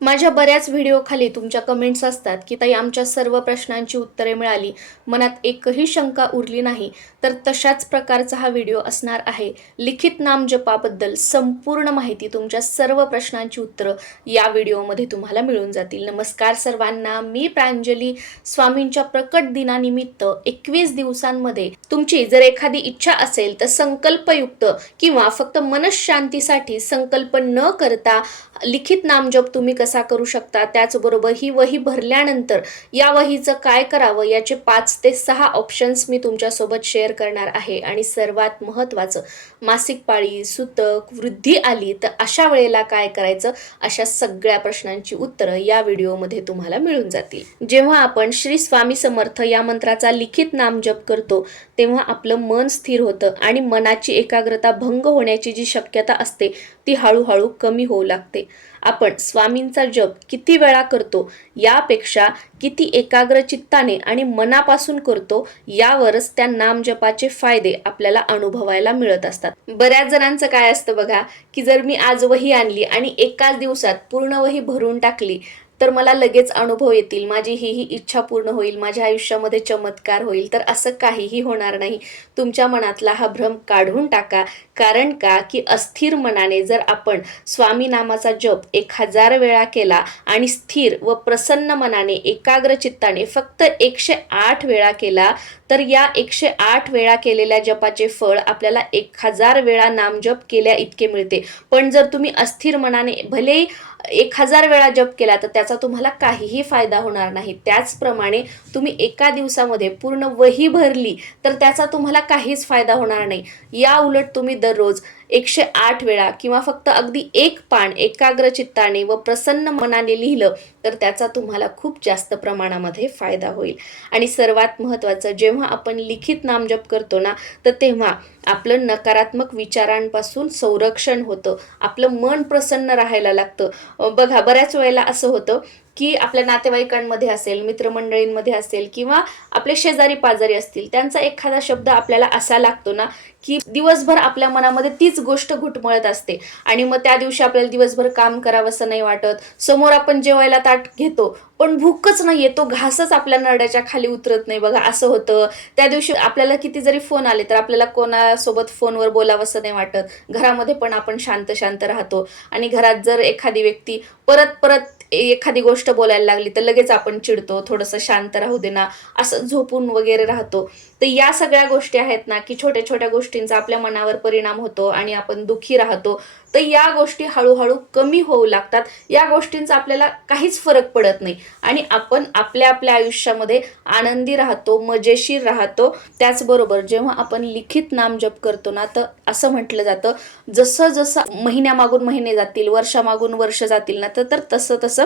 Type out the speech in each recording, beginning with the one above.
माझ्या बऱ्याच व्हिडिओ खाली तुमच्या कमेंट्स असतात की ताई आमच्या सर्व प्रश्नांची उत्तरे मिळाली, मनात एकही शंका उरली नाही. तर तशाच प्रकारचा हा व्हिडिओ असणार आहे. लिखित नामजपाबद्दल संपूर्ण माहिती, तुमच्या सर्व प्रश्नांची उत्तरं या व्हिडिओमध्ये तुम्हाला मिळून जातील. नमस्कार सर्वांना, मी प्रांजली. स्वामींच्या प्रकट दिनानिमित्त 21 दिवसांमध्ये तुमची जर एखादी इच्छा असेल तर संकल्पयुक्त किंवा फक्त मनशांतीसाठी संकल्प न करता लिखित नामजप तुम्ही कसा करू शकता, त्याचबरोबर ही वही भरल्यानंतर या वहीचं काय करावं याचे 5 ते 6 ऑप्शन्स मी तुमच्यासोबत शेअर करणार आहे. आणि सर्वात महत्त्वाचं, मासिक पाळी, सुतक, वृद्धी आली तर अशा वेळेला काय करायचं, अशा सगळ्या प्रश्नांची उत्तरं या व्हिडिओमध्ये तुम्हाला मिळून जातील. जेव्हा आपण श्री स्वामी समर्थ या मंत्राचा लिखित नामजप करतो तेव्हा आपलं मन स्थिर होतं आणि मनाची एकाग्रता भंग होण्याची जी शक्यता असते ती हळूहळू कमी होऊ लागते. आपण स्वामींचा जप किती वेळा करतो यापेक्षा किती एकाग्र चित्ताने आणि मनापासून करतो यावरच त्या नामजपाचे फायदे आपल्याला अनुभवायला मिळत असतात. बऱ्याच जणांचं काय असतं बघा, की जर मी आज वही आणली आणि एकाच दिवसात पूर्ण वही भरून टाकली तर मला लगेच अनुभव येतील, माझी ही इच्छा पूर्ण होईल, माझ्या आयुष्यामध्ये चमत्कार होईल. तर असं काहीही होणार नाही. तुमच्या मनातला हा भ्रम काढून टाका. कारण का की अस्थिर मनाने जर आपण स्वामी नामाचा जप 1000 वेळा केला आणि स्थिर व प्रसन्न मनाने एकाग्र चित्ताने फक्त 108 वेळा केला तर या 108 वेळा केलेल्या जपाचे फळ आपल्याला 1000 वेळा नामजप केल्या इतके मिळते. पण जर तुम्ही अस्थिर मनाने भले 1000 वेळा जप केला तर त्याचा तुम्हाला काहीही फायदा होणार नाही. त्याचप्रमाणे तुम्ही एका दिवसामध्ये पूर्ण वही भरली तर त्याचा तुम्हाला काहीच फायदा होणार नाही. या उलट तुम्ही दररोज 108 वेळा किंवा फक्त अगदी एक पान एकाग्र चित्ताने व प्रसन्न मनाने लिहिलं तर त्याचा तुम्हाला खूप जास्त प्रमाणामध्ये फायदा होईल. आणि सर्वात महत्त्वाचं, जेव्हा आपण लिखित नामजप करतो ना तर तेव्हा आपलं नकारात्मक विचारांपासून संरक्षण होतं, आपलं मन प्रसन्न राहायला लागतं. बघा, बऱ्याच वेळेला असं होतं की आपल्या नातेवाईकांमध्ये असेल, मित्रमंडळींमध्ये असेल किंवा आपले शेजारी पाजारी असतील, त्यांचा एखादा शब्द आपल्याला असा लागतो ना की दिवसभर आपल्या मनामध्ये तीच गोष्ट घुटमळत असते आणि मग त्या दिवशी आपल्याला दिवसभर काम करावंसं नाही वाटत. समोर आपण जेवायला ताट घेतो पण भूकच नाही येतो, घासच आपल्या नरड्याच्या खाली उतरत नाही. बघा, असं होतं. त्या दिवशी आपल्याला किती जरी फोन आले तर आपल्याला कोणासोबत फोनवर बोलावंसं नाही वाटत. घरामध्ये पण आपण शांत शांत राहतो आणि घरात जर एखादी व्यक्ती परत परत एखादी गोष्ट बोलायला लागली तर लगेच आपण चिडतो, थोडंसं शांत राहू दे ना, असं झोपून वगैरे राहतो. तर या सगळ्या गोष्टी आहेत ना की छोट्या छोट्या गोष्टींचा आपल्या मनावर परिणाम होतो आणि आपण दुःखी राहतो. तर या गोष्टी हळूहळू कमी होऊ लागतात. या गोष्टींचा आपल्याला काहीच फरक पडत नाही आणि आपण आपल्या आपल्या आयुष्यामध्ये आनंदी राहतो, मजेशीर राहतो. त्याचबरोबर जेव्हा आपण लिखित नामजप करतो ना तर असं म्हटलं जातं, जसं जसं महिन्यामागून महिने जातील, वर्षामागून वर्ष जातील ना तर तसं तसं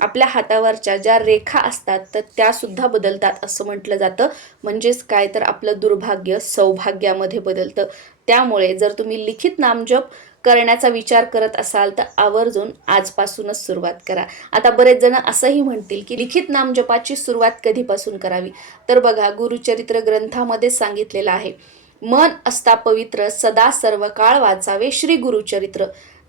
आपल्या हातावरच्या ज्या रेखा असतात तर त्या सुद्धा बदलतात असं म्हटलं जातं. म्हणजेच काय, तर आपलं दुर्भाग्य सौभाग्यामध्ये बदलतं. त्यामुळे जर तुम्ही लिखित नामजप करण्याचा विचार करत असाल तर आवर्जून आजपासूनच सुरुवात करा. आता बरेच जण असंही म्हणतील की लिखित नामजपाची सुरुवात कधीपासून करावी, तर बघा, गुरुचरित्र ग्रंथामध्ये सांगितलेलं आहे, मन असता पवित्र सदा सर्व काळ वाचावे श्री गुरुचरित्र.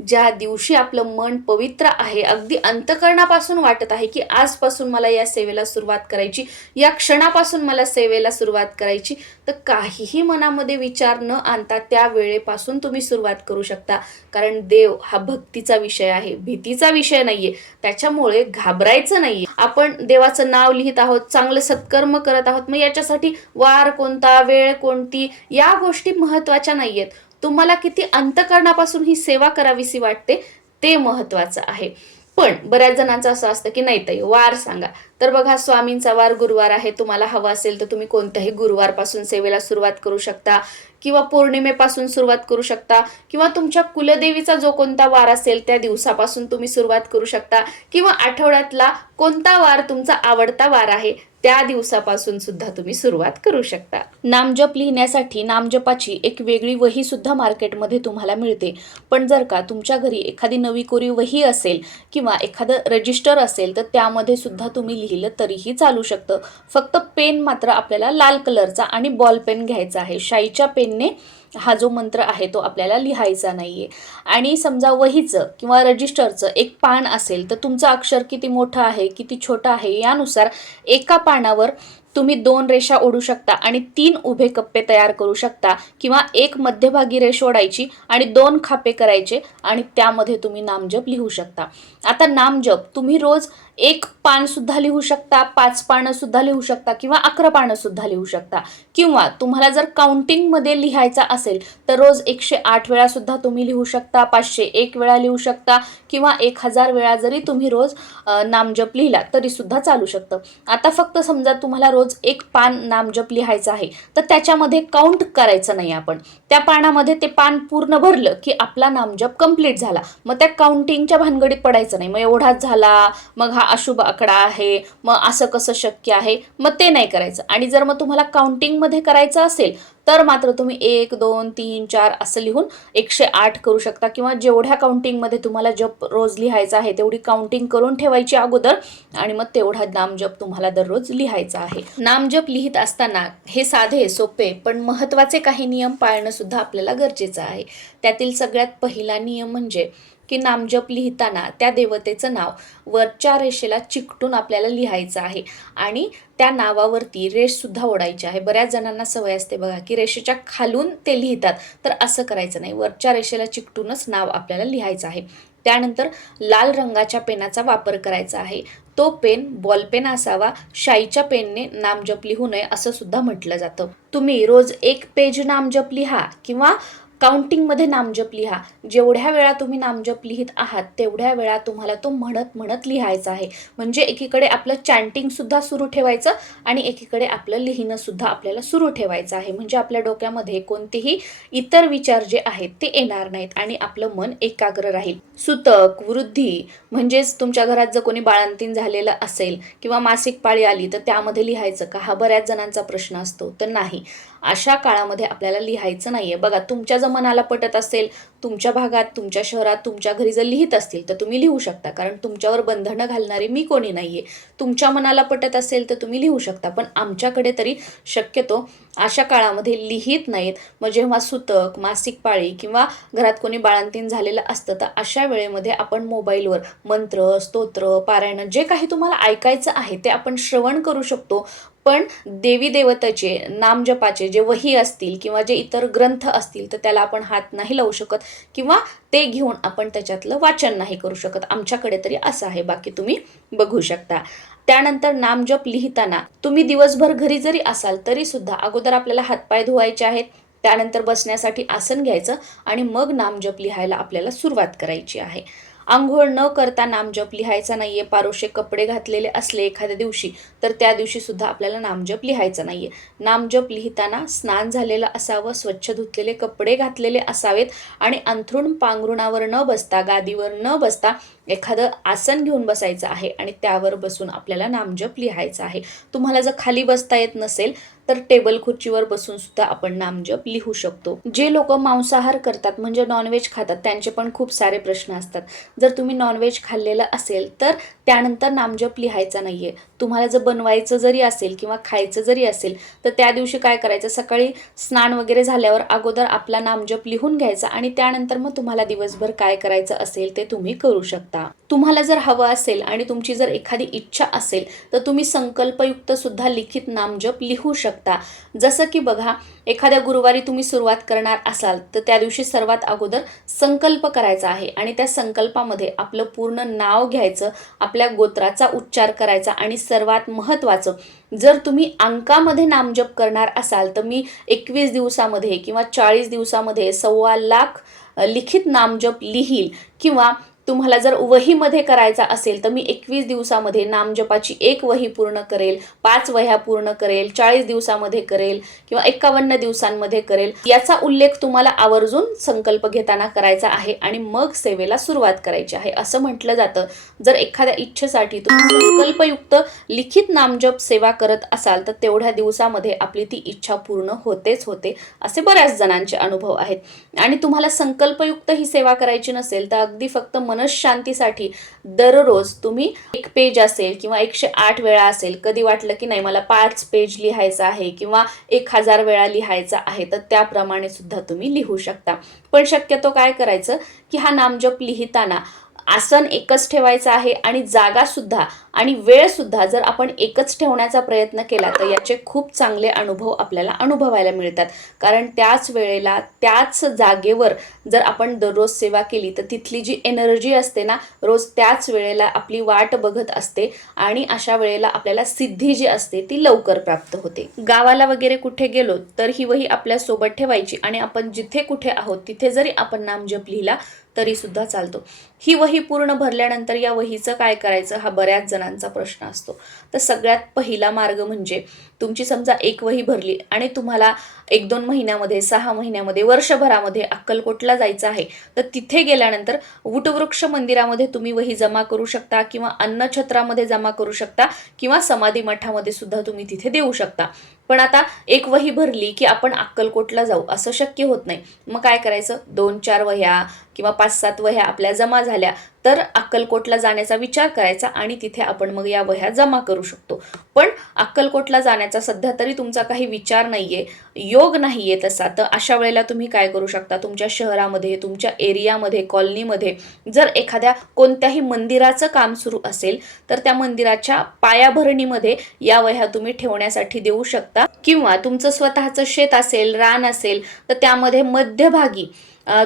ज्या दिवशी आपलं मन पवित्र आहे, अगदी अंतःकरणापासून वाटत आहे की आजपासून मला या सेवेला सुरुवात करायची, या क्षणापासून मला सेवेला सुरुवात करायची, तर काहीही मनामध्ये विचार न आणता त्या वेळेपासून तुम्ही सुरुवात करू शकता. कारण देव हा भक्तीचा विषय आहे, भीतीचा विषय नाहीये. त्याच्यामुळे घाबरायचं नाहीये. आपण देवाचं नाव लिहित आहोत, चांगलं सत्कर्म करत आहोत, मग याच्यासाठी वार कोणता, वेळ कोणती, या गोष्टी महत्त्वाच्या नाहीयेत. तुम्हाला किती अंतःकरणापासून ही सेवा करावीशी वाटते ते महत्त्वाचं आहे. पण बऱ्याच जणांचं असं असतं की नाही ताई, वार सांगा. तर बघा, स्वामींचा वार गुरुवार आहे. तुम्हाला हवा असेल तर तुम्ही कोणत्याही गुरुवारपासून सेवेला सुरुवात करू शकता किंवा पौर्णिमेपासून सुरुवात करू शकता किंवा तुमच्या कुलदेवीचा जो कोणता वार असेल त्या दिवसापासून तुम्ही सुरुवात करू शकता किंवा आठवड्यातला कोणता वार तुमचा आवडता वार आहे त्या दिवसापासून सुद्धा तुम्ही सुरुवात करू शकता. नामजप लिहिण्यासाठी नामजपाची एक वेगळी वही सुद्धा मार्केटमध्ये तुम्हाला मिळते. पण जर का तुमच्या घरी एखादी नवी कोरी वही असेल किंवा एखादं रजिस्टर असेल तर त्यामध्ये सुद्धा तुम्ही लिहिलं तरीही चालू शकतं. फक्त पेन मात्र आपल्याला लाल कलरचा आणि बॉल पेन घ्यायचा आहे. शाईच्या पेनने पेनने हा जो मंत्र आहे तो आपल्याला लिहायचा नाहीये. आणि समजा वहीचं किंवा रजिस्टरचं एक पान असेल तर तुमचं अक्षर किती मोठं आहे किती छोटं आहे यानुसार एका पानावर तुम्ही 2 रेषा ओढू शकता आणि 3 उभे कप्पे तयार करू शकता, किंवा एक मध्यभागी रेष ओढायची आणि 2 खापे करायचे आणि त्यामध्ये तुम्ही नामजप लिहू शकता. आता नामजप तुम्ही रोज 1 पान सुद्धा लिहू शकता, 5 पानं सुद्धा लिहू शकता किंवा 11 पानं सुद्धा लिहू शकता. किंवा तुम्हाला जर काउंटिंगमध्ये लिहायचा असेल तर रोज 108 वेळा सुद्धा तुम्ही लिहू शकता, 501 वेळा लिहू शकता किंवा 1000 वेळा जरी तुम्ही रोज नामजप लिहिला तरी सुद्धा चालू शकतं. आता फक्त समजा तुम्हाला रोज 1 पान नामजप लिहायचं आहे तर त्याच्यामध्ये काउंट करायचं नाही आपण. त्या पानामध्ये ते पान पूर्ण भरलं की आपला नामजप कंप्लीट झाला. मग त्या काउंटिंगच्या भानगडीत पडायचं नाही. मग एवढाच झाला, मग हा अशुभ आकडा आहे, मग असं कसं शक्य आहे, मग ते नाही करायचं. आणि जर मग तुम्हाला काउंटिंगमध्ये करायचं असेल तर मात्र तुम्ही 1 2 3 4 असं लिहून 108 करू शकता, किंवा जेवढ्या काउंटिंगमध्ये तुम्हाला जप रोज लिहायचा आहे तेवढी काउंटिंग करून ठेवायची अगोदर आणि मग तेवढा नामजप तुम्हाला दररोज लिहायचा आहे. नामजप लिहित असताना हे साधे सोपे पण महत्त्वाचे काही नियम पाळणं सुद्धा आपल्याला गरजेचं आहे. त्यातील सगळ्यात पहिला नियम म्हणजे की नामजप लिहिताना त्या देवतेचं नाव वरच्या रेषेला चिकटून आपल्याला लिहायचं आहे आणि त्या नावावरती रेष सुद्धा ओढायची आहे. बऱ्याच जणांना सवय असते बघा की रेषेच्या खालून ते लिहितात, तर असं करायचं नाही. वरच्या रेषेला चिकटूनच नाव आपल्याला लिहायचं आहे. त्यानंतर लाल रंगाच्या पेनाचा वापर करायचा आहे. तो पेन बॉलपेन असावा. शाईच्या पेनने नामजप लिहू नये असं सुद्धा म्हटलं जातं. तुम्ही रोज 1 पेज नामजप लिहा किंवा काउंटिंगमध्ये नामजप लिहा. जेवढ्या वेळा तुम्ही नामजप लिहित आहात तेवढ्या वेळा तुम्हाला तो म्हणत म्हणत लिहायचा आहे. म्हणजे एकीकडे आपलं चॅन्टिंग सुद्धा सुरू ठेवायचं आणि एकीकडे आपलं लिहिणं सुद्धा आपल्याला सुरू ठेवायचं आहे. म्हणजे आपल्या डोक्यामध्ये कोणतेही इतर विचार जे आहेत ते येणार नाहीत आणि आपलं मन एकाग्र राहील. सुतक, वृद्धी म्हणजेच तुमच्या घरात जर कोणी बाळंतीण झालेलं असेल किंवा मासिक पाळी आली तर त्यामध्ये लिहायचं का, हा बऱ्याच जणांचा प्रश्न असतो. तर नाही, अशा काळामध्ये आपल्याला लिहायचं नाहीये. बघा, तुमच्या जर मनाला पटत असेल, तुमच्या भागात, तुमच्या शहरात, तुमच्या घरी जर लिहित असतील तर तुम्ही लिहू शकता, कारण तुमच्यावर बंधनं घालणारी मी कोणी नाहीये. तुमच्या मनाला पटत असेल तर तुम्ही लिहू शकता, पण आमच्याकडे तरी शक्यतो अशा काळामध्ये लिहित नाहीत. मग जेव्हा सुतक, मासिक पाळी किंवा घरात कोणी बाळंतीण झालेलं असतं तर अशा वेळेमध्ये आपण मोबाईलवर मंत्र, स्तोत्र, पारायण जे काही तुम्हाला ऐकायचं आहे ते आपण श्रवण करू शकतो. पण देवी देवताचे नामजपाचे जे वही असतील किंवा जे इतर ग्रंथ असतील तर त्याला आपण हात नाही लावू शकत किंवा ते घेऊन आपण त्याच्यातलं वाचन नाही करू शकत. आमच्याकडे तरी असं आहे, बाकी तुम्ही बघू शकता. त्यानंतर नामजप लिहिताना तुम्ही दिवसभर घरी जरी असाल तरी सुद्धा अगोदर आपल्याला हातपाय धुवायचे आहेत, त्यानंतर बसण्यासाठी आसन घ्यायचं आणि मग नामजप लिहायला आपल्याला सुरुवात करायची आहे. आंघोळ न करता नामजप लिहायचा नाहीये. पारोशे कपडे घातलेले असले एखाद्या दिवशी तर त्या दिवशी सुद्धा आपल्याला नामजप लिहायचा नाहीये. नामजप लिहिताना स्नान झालेलं असावं, स्वच्छ धुतलेले कपडे घातलेले असावेत आणि अंथरूण पांघरुणावर न बसता, गादीवर न बसता एखादं आसन घेऊन बसायचं आहे आणि त्यावर बसून आपल्याला नामजप लिहायचा आहे. तुम्हाला जर खाली बसता येत नसेल तर टेबल खुर्चीवर बसून सुद्धा आपण नामजप लिहू शकतो. जे लोक मांसाहार करतात म्हणजे नॉनव्हेज खातात त्यांचे पण खूप सारे प्रश्न असतात. जर तुम्ही नॉनव्हेज खाल्लेलं असेल तर त्यानंतर नामजप लिहायचा नाहीये. तुम्हाला जर बनवायचं जरी असेल किंवा खायचं जरी असेल तर त्या दिवशी काय करायचं, सकाळी स्नान वगैरे झाल्यावर अगोदर आपला नामजप लिहून घ्यायचा आणि त्यानंतर मग तुम्हाला दिवसभर काय करायचं असेल ते तुम्ही करू शकता. तुम्हाला जर हवं असेल आणि तुमची जर एखादी इच्छा असेल तर तुम्ही संकल्पयुक्त सुद्धा लिखित नामजप लिहू शकता. जसं की बघा, एखाद्या गुरुवारी तुम्ही सुरुवात करणार असाल तर त्या दिवशी सर्वात अगोदर संकल्प करायचा आहे आणि त्या संकल्पामध्ये आपलं पूर्ण नाव घ्यायचं, आपल्या गोत्राचा उच्चार करायचा आणि सर्वात महत्त्वाचं, जर तुम्ही अंकामध्ये नामजप करणार असाल तर मी 21 दिवसामध्ये किंवा 40 दिवसामध्ये 1.25 लाख लिखित नामजप लिहील, किंवा तुम्हाला जर वहीमध्ये करायचा असेल तर मी 21 दिवसामध्ये नामजपाची 1 वही पूर्ण करेल, 5 वह्या पूर्ण करेल, 40 दिवसामध्ये करेल किंवा 51 दिवसांमध्ये करेल. याचा उल्लेख तुम्हाला आवर्जून संकल्प घेताना करायचा आहे आणि मग सेवेला सुरुवात करायची आहे. असं म्हटलं जातं, जर एखाद्या इच्छेसाठी तुम्ही संकल्पयुक्त लिखित नामजप सेवा करत असाल तर तेवढ्या दिवसामध्ये आपली ती इच्छा पूर्ण होतेच होते, असे बऱ्याच जणांचे अनुभव आहेत. आणि तुम्हाला संकल्पयुक्त ही सेवा करायची नसेल तर अगदी फक्त मनशांतीसाठी दररोज तुम्ही 1 पेज असेल किंवा 108 वेळा असेल, कधी वाटलं की नाही मला 5 पेज लिहायचं आहे किंवा 1000 वेळा लिहायचा आहे, तर त्याप्रमाणे सुद्धा तुम्ही लिहू शकता. पण शक्यतो काय करायचं की हा नामजप लिहिताना आसन एकच ठेवायचं आहे आणि जागासुद्धा आणि वेळसुद्धा जर आपण एकच ठेवण्याचा प्रयत्न केला तर याचे खूप चांगले अनुभव आपल्याला अनुभवायला मिळतात. कारण त्याच वेळेला त्याच जागेवर जर आपण दररोज सेवा केली तर तिथली जी एनर्जी असते ना, रोज त्याच वेळेला आपली वाट बघत असते आणि अशा वेळेला आपल्याला सिद्धी जी असते ती लवकर प्राप्त होते. गावाला वगैरे कुठे गेलो तर ही वही आपल्यासोबत ठेवायची आणि आपण जिथे कुठे आहोत तिथे जरी आपण नामजप लिहिला तरी सुद्धा चालतो. ही वही पूर्ण भरल्यानंतर या वहीचं काय करायचं हा बऱ्याच जणांचा प्रश्न असतो. तर सगळ्यात पहिला मार्ग म्हणजे तुमची समजा एक वही भरली आणि तुम्हाला 1-2 महिन्यामध्ये, 6 महिन्यामध्ये, वर्षभरामध्ये अक्कलकोटला जायचं आहे, तर तिथे गेल्यानंतर वटवृक्ष मंदिरामध्ये तुम्ही वही जमा करू शकता किंवा अन्नछत्रामध्ये जमा करू शकता किंवा समाधी मठामध्ये सुद्धा तुम्ही तिथे देऊ शकता. पण आता एक वही भरली की आपण अक्कलकोटला जाऊ असं शक्य होत नाही. मग काय करायचं, 2-4 वह्या किंवा 5-7 वह्या आपल्या जमा झाल्या तर अक्कलकोटला जाण्याचा विचार करायचा आणि तिथे आपण मग या वह्या जमा करू शकतो. पण अक्कलकोटला जाण्याचा सध्या तरी तुमचा काही विचार नाहीये, योग नाहीये तसा, तर अशा वेळेला तुम्ही काय करू शकता, तुमच्या शहरामध्ये, तुमच्या एरियामध्ये, कॉलनीमध्ये जर एखाद्या कोणत्याही मंदिराचं काम सुरू असेल तर त्या मंदिराच्या पायाभरणीमध्ये या वह्या तुम्ही ठेवण्यासाठी देऊ शकता. किंवा तुमचं स्वतःचं शेत असेल, रान असेल तर त्यामध्ये मध्यभागी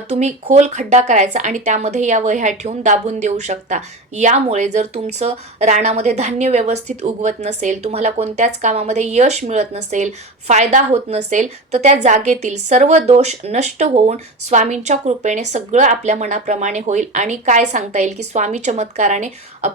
तुम्ही खोल खड्डा करायचा आणि त्यामध्ये या वह्या ठेवून दाबून देऊ शकता. यामुळे जर तुमचं रानामध्ये धान्य व्यवस्थित उगवत नसेल, तुम्हाला कोणत्याच कामामध्ये यश मिळत नसेल, फायदा होत नसेल, तर त्या जागेतील सर्व दोष नष्ट होऊन स्वामींच्या कृपेने सगळं आपल्या मनाप्रमाणे होईल आणि काय सांगता येईल की स्वामी चमत्काराने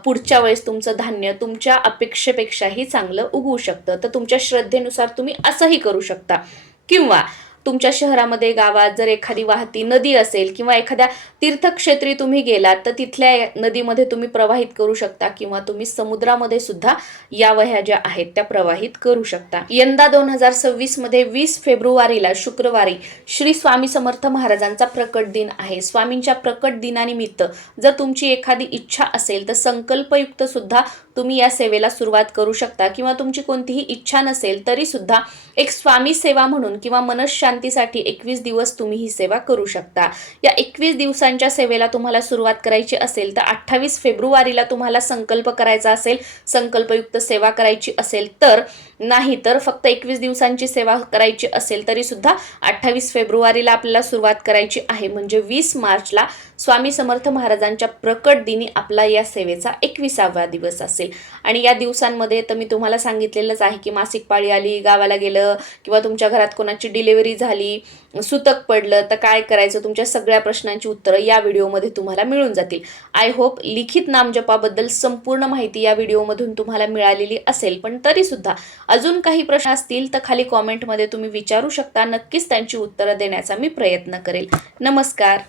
पुढच्या वेळेस तुमचं धान्य तुमच्या अपेक्षेपेक्षाही चांगलं उगवू शकतं. तर तुमच्या श्रद्धेनुसार तुम्ही असंही करू शकता. किंवा तुमच्या शहरामध्ये, गावात जर एखादी वाहती नदी असेल किंवा एखाद्या तीर्थक्षेत्री तुम्ही गेलात तर तिथल्या नदीमध्ये तुम्ही प्रवाहित करू शकता किंवा तुम्ही समुद्रामध्ये सुद्धा या वह्या ज्या आहेत त्या प्रवाहित करू शकता. यंदा 2026 मध्ये 20 फेब्रुवारीला शुक्रवारी श्री स्वामी समर्थ महाराजांचा प्रकट दिन आहे. स्वामींच्या प्रकट दिनानिमित्त जर तुमची एखादी इच्छा असेल तर संकल्पयुक्त सुद्धा तुम्ही या सेवेला सुरुवात करू शकता किंवा तुमची कोणतीही इच्छा नसेल तरी सुद्धा एक स्वामी सेवा म्हणून किंवा मनशांतीसाठी 21 दिवस तुम्ही ही सेवा करू शकता. या 21 दिवसांच्या सेवेला तुम्हाला सुरुवात करायची असेल तर 28 फेब्रुवारीला तुम्हाला संकल्प करायचा असेल, संकल्पयुक्त सेवा करायची असेल तर, नाही तर फक्त 21 दिवसांची सेवा करायची असेल तरी सुद्धा 28 फेब्रुवारीला आपल्याला सुरुवात करायची आहे. म्हणजे 20 मार्चला स्वामी समर्थ महाराजांच्या प्रकट दिनी आपला या सेवेचा 21वा दिवस असेल. आणि या दिवसांमध्ये तर मी तुम्हाला सांगितलेलंच आहे की मासिक पाळी आली, गावाला गेलं किंवा तुमच्या घरात कोणाची डिलिव्हरी झाली, सुतक पडलं तर काय करायचं, तुमच्या सगळ्या प्रश्नांची उत्तरं या व्हिडिओमध्ये तुम्हाला मिळून जातील. आय होप लिखित नामजपाबद्दल संपूर्ण माहिती या व्हिडिओमधून तुम्हाला मिळालेली असेल. पण तरी सुद्धा अजून काही प्रश्न असतील तर खाली कॉमेंटमध्ये तुम्ही विचारू शकता. नक्कीच त्यांची उत्तरं देण्याचा मी प्रयत्न करेल. नमस्कार.